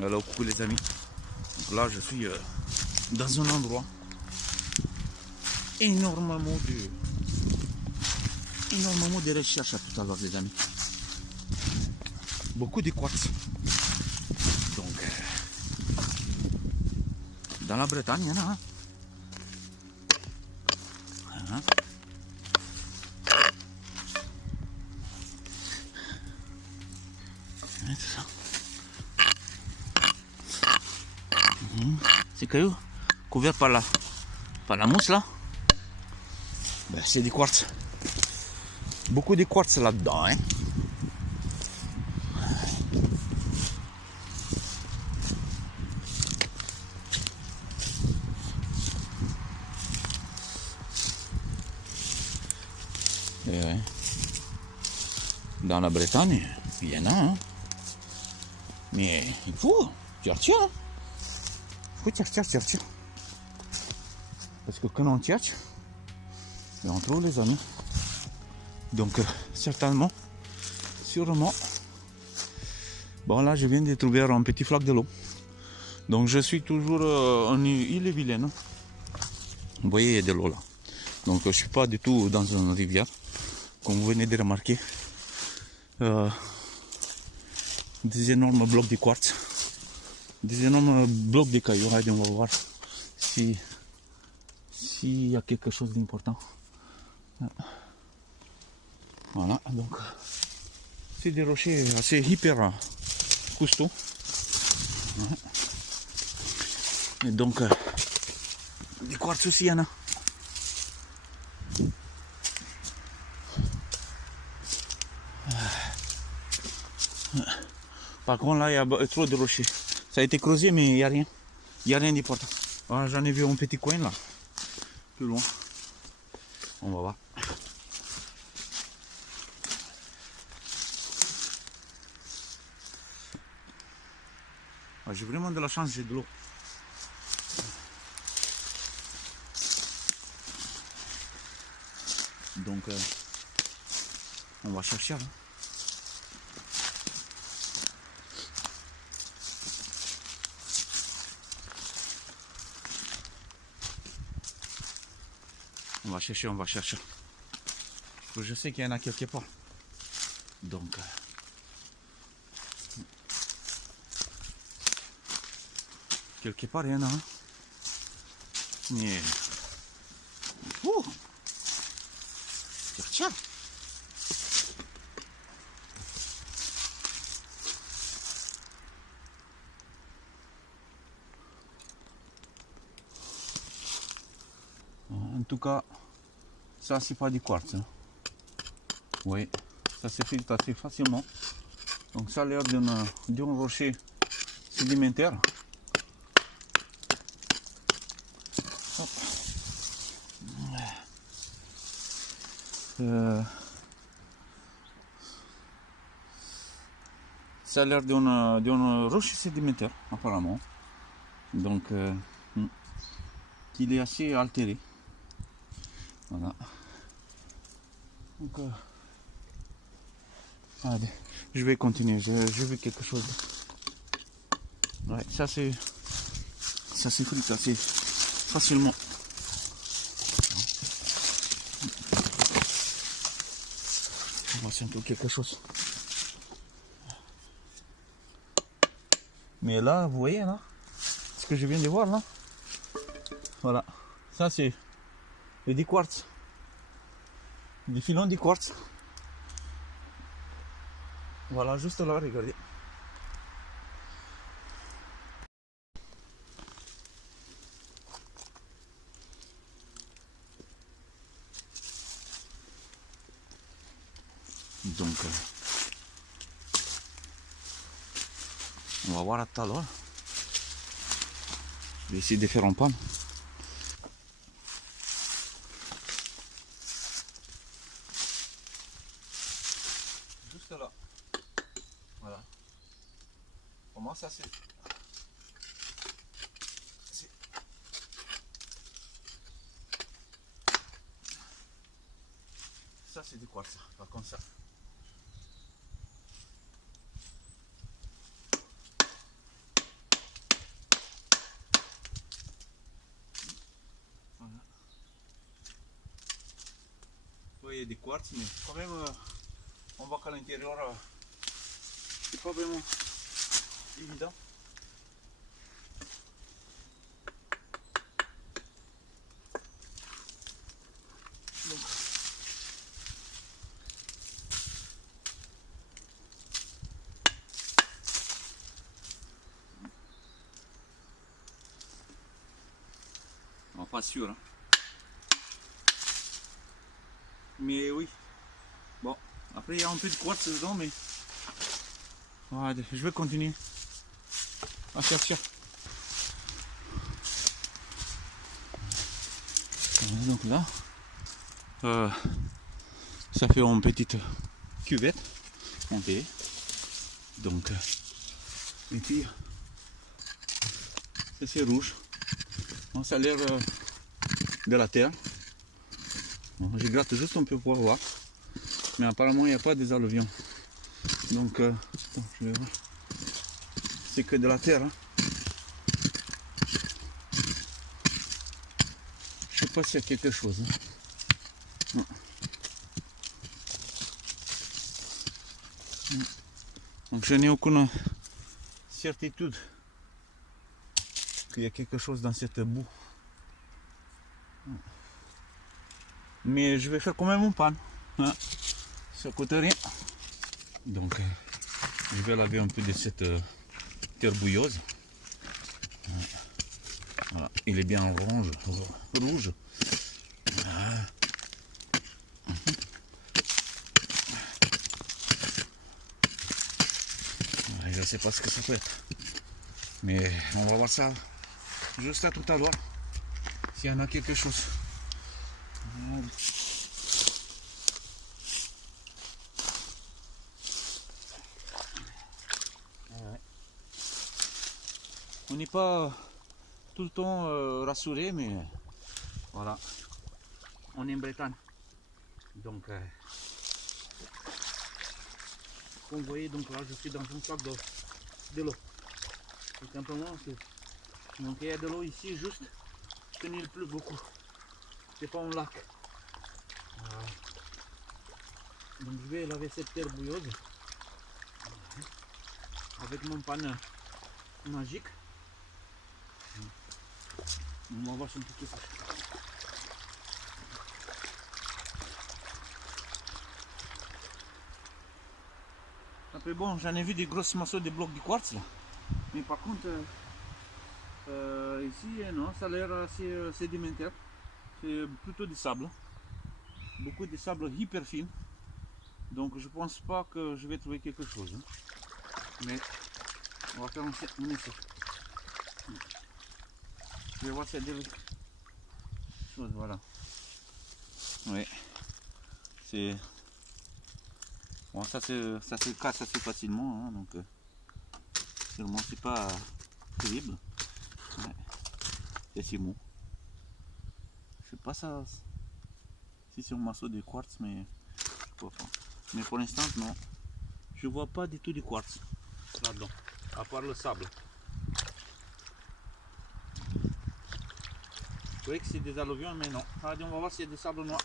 Alors coucou les amis, donc là je suis dans un endroit énormément de recherches à tout à l'heure les amis. Beaucoup de quartz. Donc dans la Bretagne il y en a un. Ces cailloux couverts par la mousse là, ben, c'est des quartz. Beaucoup de quartz là-dedans. Hein. Et ouais. Dans la Bretagne, il y en a. Hein. Mais il faut, tu retiens. Il faut tu retiens. Parce que quand on cherche, on trouve les amis. Donc certainement, sûrement. Bon là je viens de trouver un petit flaque de l'eau. Donc je suis toujours en Ille-et-Vilaine. Vous voyez il y a de l'eau là. Donc je suis pas du tout dans une rivière. Comme vous venez de remarquer. Des énormes blocs de quartz. Des énormes blocs de cailloux. Allez, on va voir s'il y a quelque chose d'important. Voilà, donc c'est des rochers assez hyper costauds. Et donc des quartz aussi, il y en a. Par contre là il y a trop de rochers. Ça a été creusé mais il n'y a rien. Il n'y a rien d'important. Voilà, j'en ai vu un petit coin là. Plus loin. On va voir. J'ai vraiment de la chance, j'ai de l'eau. Donc on va chercher. Hein. On va chercher. Je sais qu'il y en a quelque part. Donc quelque part il y en a un. Mais tiens. En tout cas, ça c'est pas du quartz. Hein. Oui, ça se filtre assez facilement. Donc ça a l'air d'un rocher sédimentaire. Ça a l'air d'un rocher sédimentaire apparemment. Donc il est assez altéré. Voilà. Donc allez, je vais continuer. J'ai vu quelque chose. Ouais, ça s'effrite assez facilement. On va sentir quelque chose. Mais là, vous voyez là, ce que je viens de voir là. Voilà, ça c'est du quartz. Des filons de quartz. Voilà, juste là, regardez. Donc, on va voir à tout à l'heure. Je vais essayer de faire un pan. Juste là. Voilà. Comment ça c'est? Ça c'est du quartz. Par contre ça. envoyer des quartz, mais quand même, on voit qu'à l'intérieur, c'est pas vraiment évident. Donc, pas sûr, hein. Mais oui, bon, après il y a un peu de quartz dedans, mais voilà, je vais continuer à chercher. Donc là, ça fait une petite cuvette montée. Donc, et puis, c'est rouge. Bon, ça a l'air de la terre. Bon, je gratte juste un peu pour voir. Mais apparemment, il n'y a pas des alluvions. Donc, bon, je vais voir. C'est que de la terre. Hein. Je sais pas s'il y a quelque chose. Hein. Non. Donc, je n'ai aucune certitude qu'il y a quelque chose dans cette boue. Mais je vais faire quand même un pan. Hein. Ça coûte rien. Donc, je vais laver un peu de cette terre bouilleuse. Voilà. Il est bien orange, rouge. Voilà. Je ne sais pas ce que ça peut être. Mais on va voir ça juste à tout à l'heure. S'il y en a quelque chose. Voilà. On n'est pas tout le temps rassuré, mais voilà, on est en Bretagne. Donc, comme vous voyez, donc là je suis dans un sac de l'eau. Tout simplement, donc il y a de l'eau ici, juste, il n'y pleut beaucoup. C'est pas un lac. Voilà. Donc je vais laver cette terre bouilleuse avec mon pan magique. On va voir si on peut tout ça. Après bon, j'en ai vu des grosses morceaux de blocs de quartz là. Mais par contre, ici, non, ça a l'air assez sédimentaire. C'est plutôt du sable. Beaucoup de sable hyper fin. Donc je pense pas que je vais trouver quelque chose. Hein. Mais on va faire un essai. Je vais voir s'il y a des choses, voilà. Oui. C'est. Bon, ça se casse assez facilement, hein, donc sûrement c'est pas terrible. Ouais. C'est si mou. Je sais pas ça. Si c'est un morceau de quartz, mais je vois pas. Mais pour l'instant, non. Je vois pas du tout de quartz là-dedans, à part le sable. Je croyais que c'est des alluvions, mais non. Allez, on va voir s'il y a des sables noirs.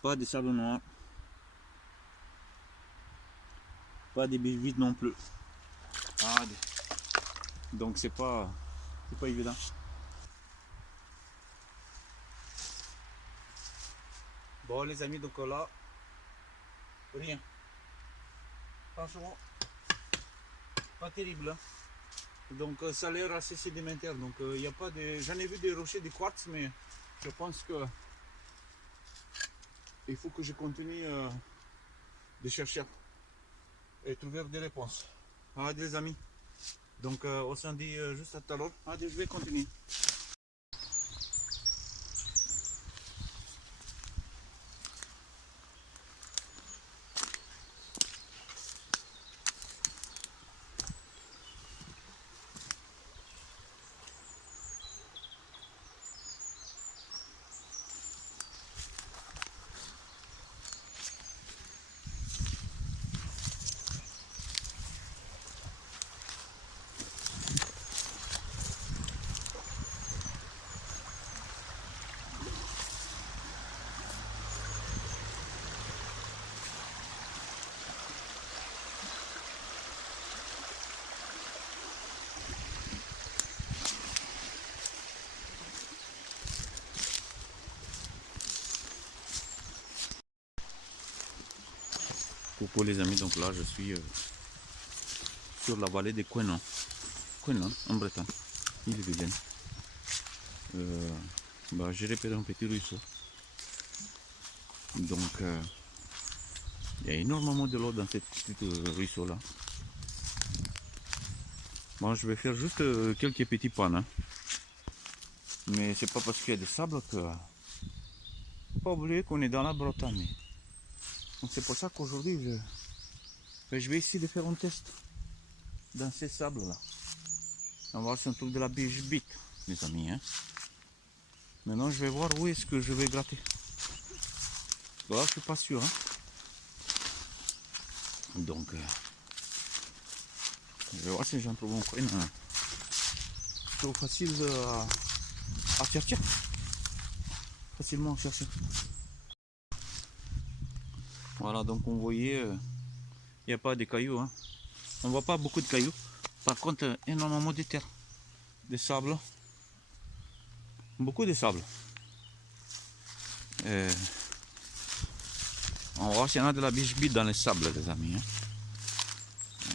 Pas des sables noirs. Pas des vides non plus. Ah, donc c'est pas évident. Bon les amis, donc là, rien. Franchement, pas terrible. Hein. Donc ça a l'air assez sédimentaire. Donc il n'y a pas de. J'en ai vu des rochers de quartz, mais je pense que il faut que je continue de chercher et trouver des réponses. Allez les amis. Donc on s'en dit juste à tout à l'heure. Allez, je vais continuer. Coucou les amis, donc là je suis sur la vallée des Quenon, en Bretagne, Ille-et-Vilaine. J'ai repéré un petit ruisseau. Donc il y a énormément de l'eau dans ce petit ruisseau là. Bon, je vais faire juste quelques petits pannes, hein. Mais c'est pas parce qu'il y a des sables que... Faut pas oublier qu'on est dans la Bretagne. Donc c'est pour ça qu'aujourd'hui je vais essayer de faire un test dans ces sables là. On va voir si on trouve de la biche bite, les amis, hein. Maintenant je vais voir où est-ce que je vais gratter. Là je suis pas sûr, hein. Donc je vais voir si j'en trouve un coin trop facile à chercher. Facilement à chercher. Voilà, donc on voyait, il n'y a pas de cailloux, hein. On voit pas beaucoup de cailloux. Par contre, énormément de terre, de sable, beaucoup de sable. On va voir s'il y en a de la biche bite dans les sables, les amis,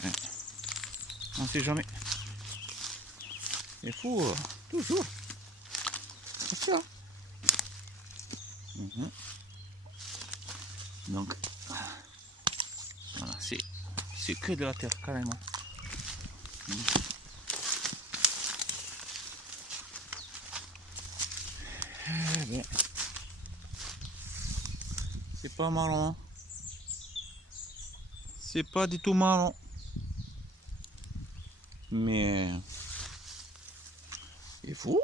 hein. On ne sait jamais. Il faut toujours. C'est ça. Donc, voilà, c'est que de la terre, carrément. Eh bien, c'est pas marron, hein. C'est pas du tout marron. Mais il faut.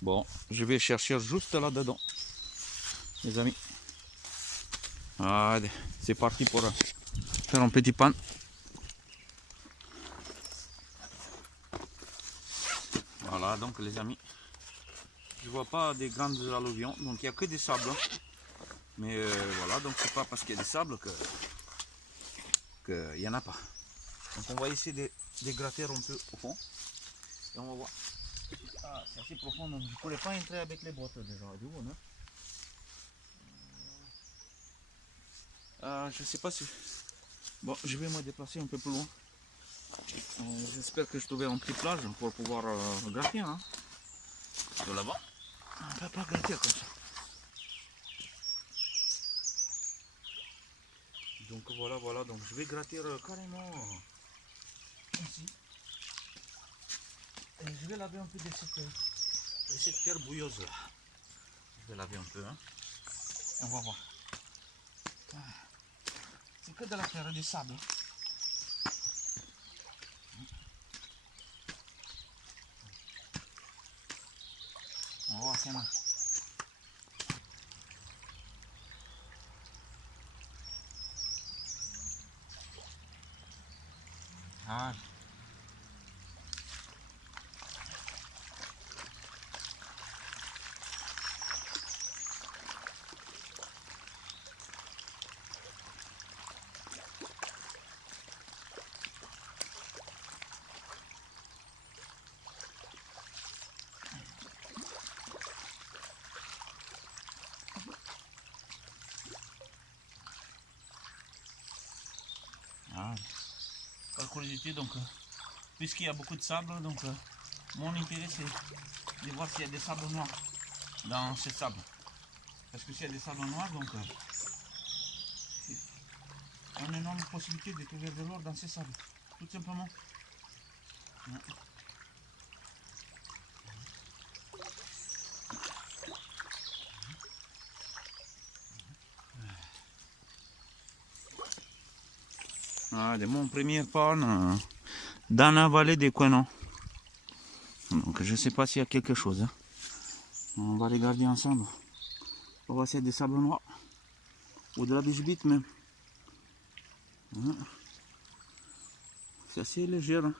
Bon, je vais chercher juste là-dedans, les amis. Allez, c'est parti pour faire un petit pan. Voilà, donc les amis, je vois pas des grandes alluvions, donc il n'y a que des sables. Mais voilà, donc c'est pas parce qu'il y a des sables qu'il n'y en a pas. Donc on va essayer de gratter un peu au fond. Et on va voir. Ah, c'est assez profond, donc je ne pourrais pas entrer avec les bottes déjà. Je sais pas si... Bon, je vais me déplacer un peu plus loin. J'espère que je trouverai un petit plage pour pouvoir gratter, hein. De là-bas, on ne peut pas gratter comme ça. Donc voilà, donc je vais gratter carrément ici. Et je vais laver un peu de cette terre bouilleuse là. Je vais laver un peu, hein. Et on va voir. C'est que de la terre et du sable. On va voir s'il y en a. Ah. Par curiosité, donc, puisqu'il y a beaucoup de sable, donc mon intérêt c'est de voir s'il y a des sables noirs dans ce sable. Parce que s'il y a des sables noirs, donc c'est une énorme possibilité de trouver de l'or dans ces sables, tout simplement. Allez, mon premier pan dans la vallée des Quenon. Donc je ne sais pas s'il y a quelque chose, hein. On va regarder ensemble. On va voir s'il y a des sables noirs ou de la biche bite même. C'est assez léger, hein.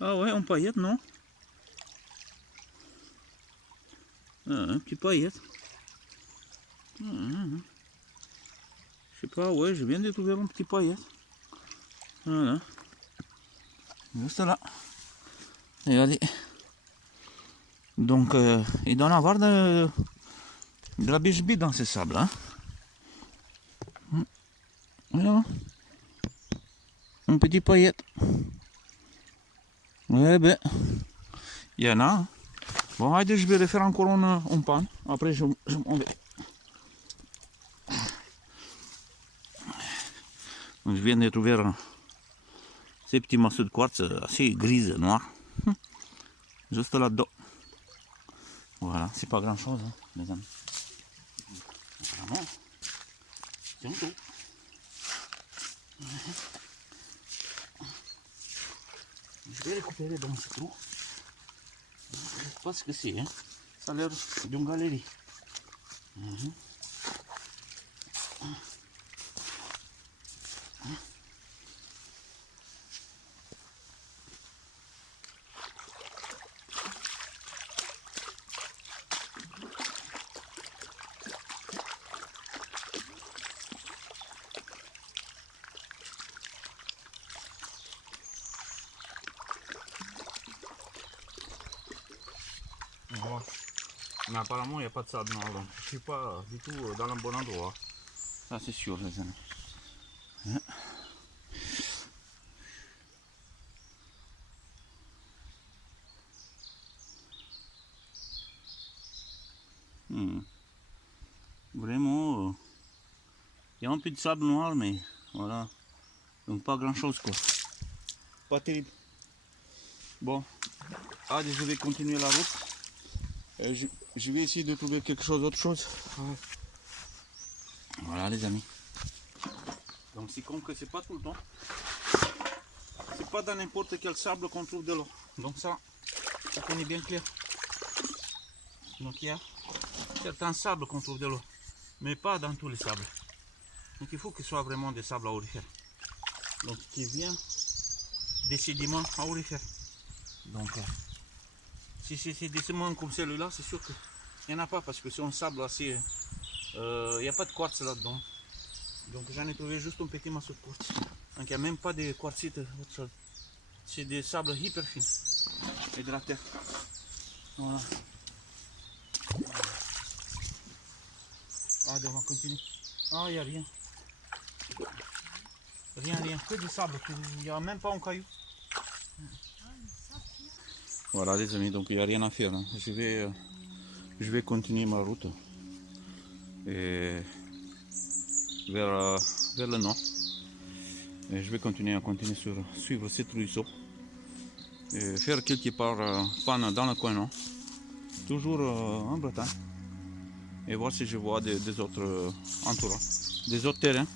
Ah ouais, en paillette, non? Un petit paillette. Je sais pas, ouais, je viens de trouver un petit paillette. Voilà. Juste là. Regardez. Donc, il doit y en avoir de la biche bite dans ces sables, hein. Voilà. Un petit paillette. Ouais, ben, il y en a. Hein. Bon, allez, je vais les faire encore en panne. Après, je m'en vais. Donc, je viens de trouver ces petits morceaux de quartz assez grises, noirs. Juste là-dedans. Voilà, c'est pas grand chose, hein, les amis. Vraiment, c'est un tout. Je vais récupérer dans ce trou. Je ne sais pas ce que c'est, hein. Ça a l'air d'une galerie. Voilà. Mais apparemment il n'y a pas de sable noir, donc je ne suis pas du tout dans le bon endroit. Ça c'est sûr, les amis. Vraiment, il y a un peu de sable noir, mais voilà. Donc pas grand chose quoi. Pas terrible. Bon, allez, je vais continuer la route. Je vais essayer de trouver quelque chose, autre chose. Voilà les amis. Donc c'est comme que c'est pas tout le temps. C'est pas dans n'importe quel sable qu'on trouve de l'eau. Donc ça on est bien clair. Donc il y a certains sables qu'on trouve de l'eau, mais pas dans tous les sables. Donc il faut que ce soit vraiment des sables aurifères. Donc qui vient des sédiments aurifères. Donc si c'est des sédiments comme celui-là, c'est sûr qu'il n'y en a pas parce que c'est un sable assez... il n'y a pas de quartz là-dedans. Donc j'en ai trouvé juste un petit morceau de quartz. Donc il n'y a même pas de quartzite, autre chose. C'est des sables hyper fins et de la terre. Voilà. Allez, on va continuer. Ah, il n'y a rien. Rien, que du sable. Il n'y a même pas un caillou. Voilà les amis, donc il n'y a rien à faire. Hein. Je vais continuer ma route et vers le nord. Et je vais continuer suivre cette ruisseau. Et faire quelque part panne dans le coin nord. Toujours en Bretagne. Et voir si je vois des autres entourages, des autres terrains.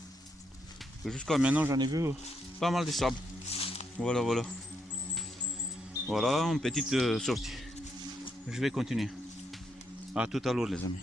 Jusqu'à maintenant j'en ai vu pas mal de sable. Voilà. Voilà une petite sortie. Je vais continuer. À tout à l'heure les amis.